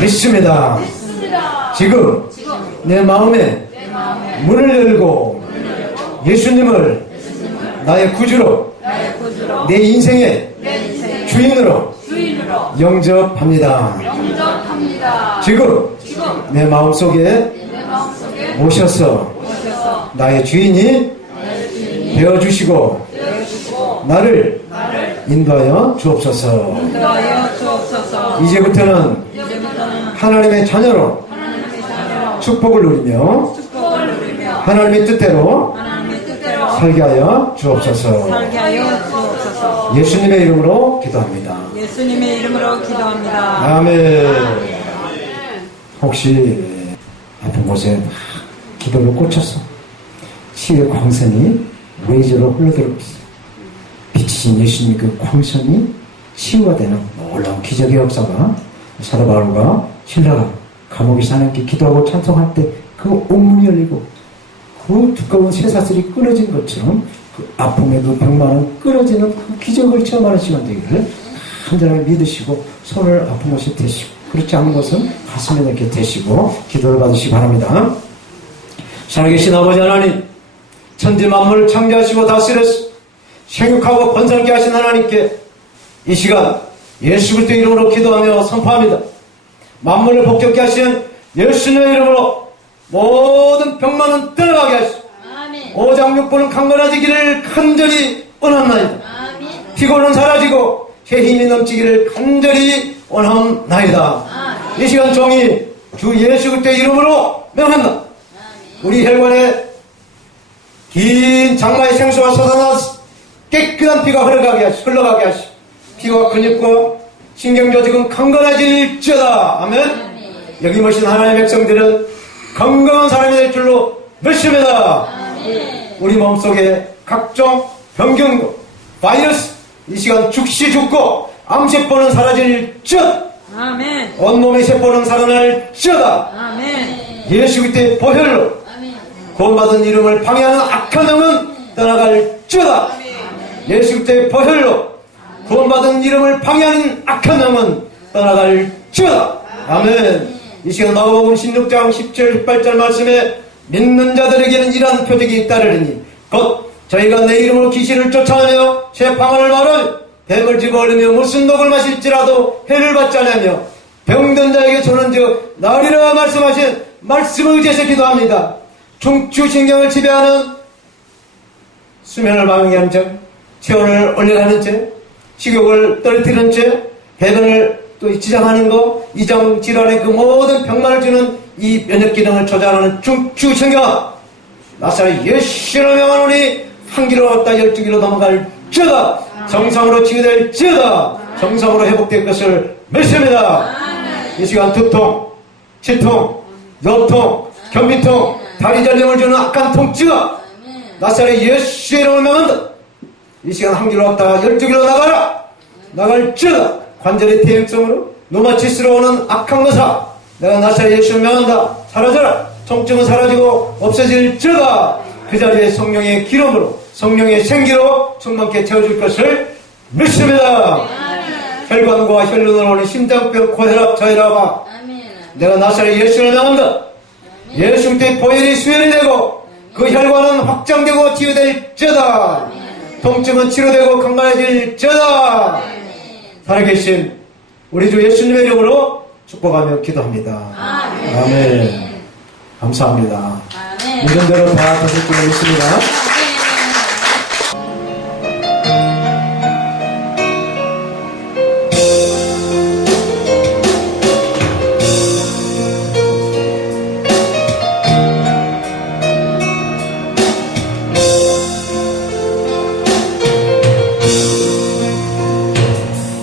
믿습니다. 지금 내 마음에 문을 열고 예수님을 나의 구주로 내 인생의 주인으로 영접합니다. 지금 내 마음속에 오셔서 나의 주인이 되어주시고 나를 인도하여 주옵소서. 이제부터는 하나님의 자녀로 축복을 누리며 하나님의 뜻대로 살게 하여 주옵소서. 예수님의 이름으로 기도합니다. 예수님의 이름으로 기도합니다. 아멘. 혹시 아픈 곳에 기도를 꽂혀서 치유의 광선이 레이저로 흘러들어오고 있어요. 빛이신 예수님의 그 광선이 치유가 되는 놀라운 기적의 역사가 사도 바울과 신라가 감옥에 사는게 기도하고 찬송할 때 그 옥문이 열리고 그 두꺼운 쇠사슬이 끊어진 것처럼 그 아픔의 그 병만은 끊어지는 그 기적을 체험하는 시간 되기를 간절하게 믿으시고 손을 아픈 곳에 대시고 그렇지 않은 것은 가슴에 이렇게 대시고 기도를 받으시기 바랍니다. 살아계신 아버지 하나님, 천지 만물을 창조하시고 다스려서 생육하고 번성케 하신 하나님께 이 시간 예수 그리스도의 이름으로 기도하며 선포합니다. 만물을 복잡게 하신 예수님의 이름으로 모든 병만은 떠나가게 하시고 오장육부는 강건해지기를 간절히 원합나이다. 피곤은 사라지고 새 힘이 넘치기를 간절히 원합나이다. 이 시간 종이 주 예수 그리스도의 이름으로 명한다. 우리 혈관에 긴 장마의 생수가 솟아나 깨끗한 피가 흘러가게 하시고 피와 근육과 신경조직은 강건해질지어다. 아멘. 여기 모신 하나님의 백성들은 건강한 사람이 될 줄로 믿습니다. 우리 몸속에 각종 병균과 바이러스 이 시간 즉시 죽고 암세포는 사라질지어다. 아멘. 온몸의 세포는 살아날지어다. 아멘. 예수 그리스도의 보혈로 구원받은 이름을 방해하는 악한 영은 떠나갈지어다. 예수 그리스도의 보혈로 구원받은 이름을 방해하는 악한 영은 떠나갈지어다. 아멘. 이 시간 마가복음 16장 17, 18절 말씀에 믿는 자들에게는 이러한 표적이 잇따르리니 곧 저희가 내 이름으로 귀신을 쫓아내며 새 방언을 말하며 뱀을 집어올리며 무슨 독을 마실지라도 해를 받지 않으며 병든 자에게 전원즉 나으리라 말씀하신 말씀을 의지해서 기도합니다. 중추신경을 지배하는 수면을 방해하는 죄, 체온을 올려가는 죄, 식욕을 떨어뜨리는 죄, 배변을 또 지장하는 거, 이장 질환의 그 모든 병만을 주는 이 면역 기능을 조절하는 중추신경, 나사렛 예수로 명하노니 한 길로 왔다 12길로 넘어갈지어다. 정상으로 치유될지어다. 정상으로 회복될 것을 믿습니다. 이 시간 두통, 치통, 요통, 현미통, 다리 전염을 주는 악한 통증, 나사렛 예수의 이름을 명한다. 이 시간 한 길로 왔다 12길로 나갈지어다. 관절의 퇴행성으로 노마치스로 오는 악한 거사 내가 나사렛 예수를 명한다. 사라져라. 통증은 사라지고 없어질지어다. 그 자리에 성령의 기름으로 성령의 생기로 충만케 채워줄 것을 믿습니다. 혈관과 혈륜으로 오는 심장병, 고혈압, 저혈압아 내가 나사렛 예수를 명한다. 예수 그리스도의 보혈이 수혈이 되고 그 혈관은 확장되고 치유될지어다. 통증은 치료되고 강건해질지어다. 살아계신 우리 주 예수님의 이름으로 축복하며 기도합니다. 아멘. 감사합니다. 이런 대로 다 드실 줄 믿습니다.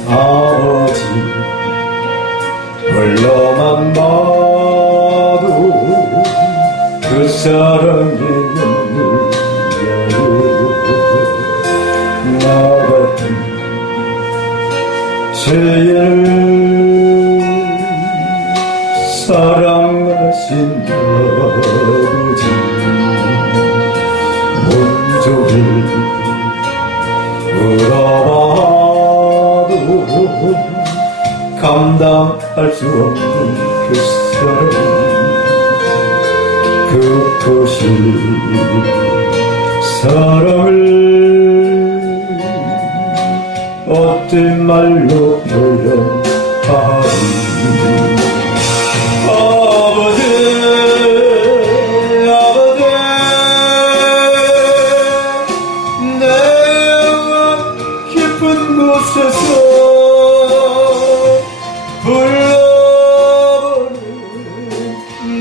아버지 불러만 봐도 그 사랑의 눈물이여 나 같은 죄를 사랑하신 아버지 온종일 울어봐도 감당할 수 없는 그 사랑 그 도시 사랑을 어떤 말로 표현하리. 아버지 아버지 내가 깊은 곳에서 불러보는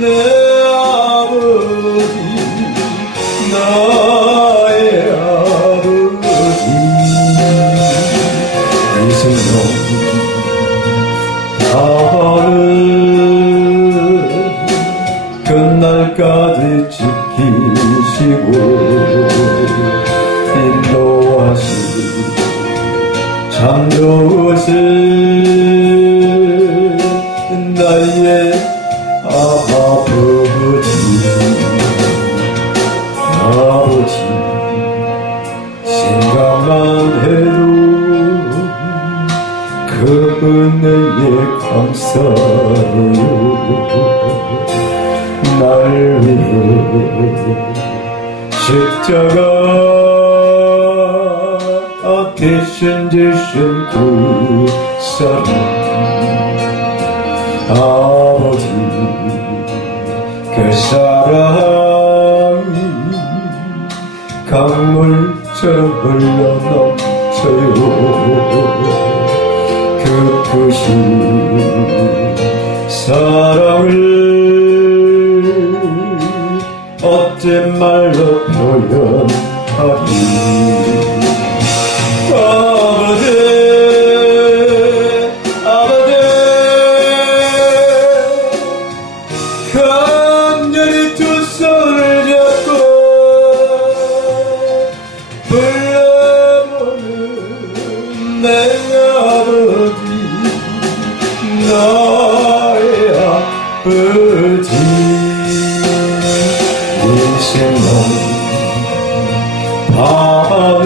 내 나의 아버지 이 생명 다하는 끝날까지 지키시고 인도하시고 참 좋으신 나의 아버지 생각만 해도 그 은혜에 감사해요. 날 위해 십자가 대신 지신 그 사랑 아버지 그 사랑이 강물처럼 흘러넘쳐요 그 크신 사랑을 어째 말로 표현하리 아버지 아버지 간절히 두 손을 잡고 불러보는 내 아버지 나의 아버지 인생은 밤은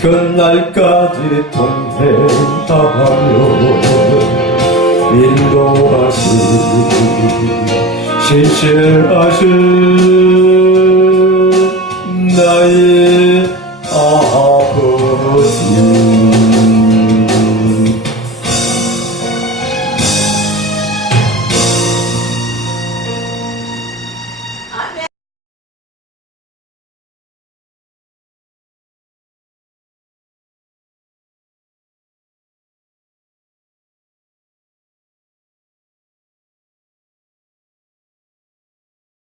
그날까지 동행하며 인도하신 신실하신